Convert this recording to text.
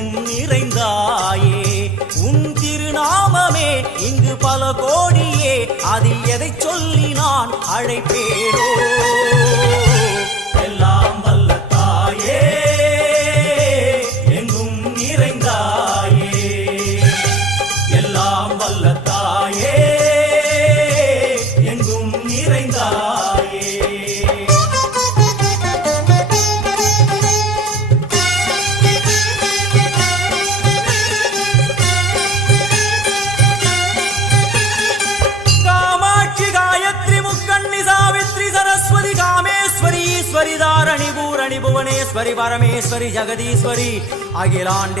எங்கும் நிறைந்தாயே உன் திருநாமமே இங்கு பல கோடியே அதில் எதை சொல்லி நான் அழைப்பேனோ எல்லாம் வல்ல தாயே எங்கும் நிறைந்தாயே எல்லாம் வல்ல தாயே எங்கும் நிறைந்தாயே ईश्वरी दारणी भूरणी भुवनेश्वरी परमेश्वरी जगदीश्वरी अखिलांड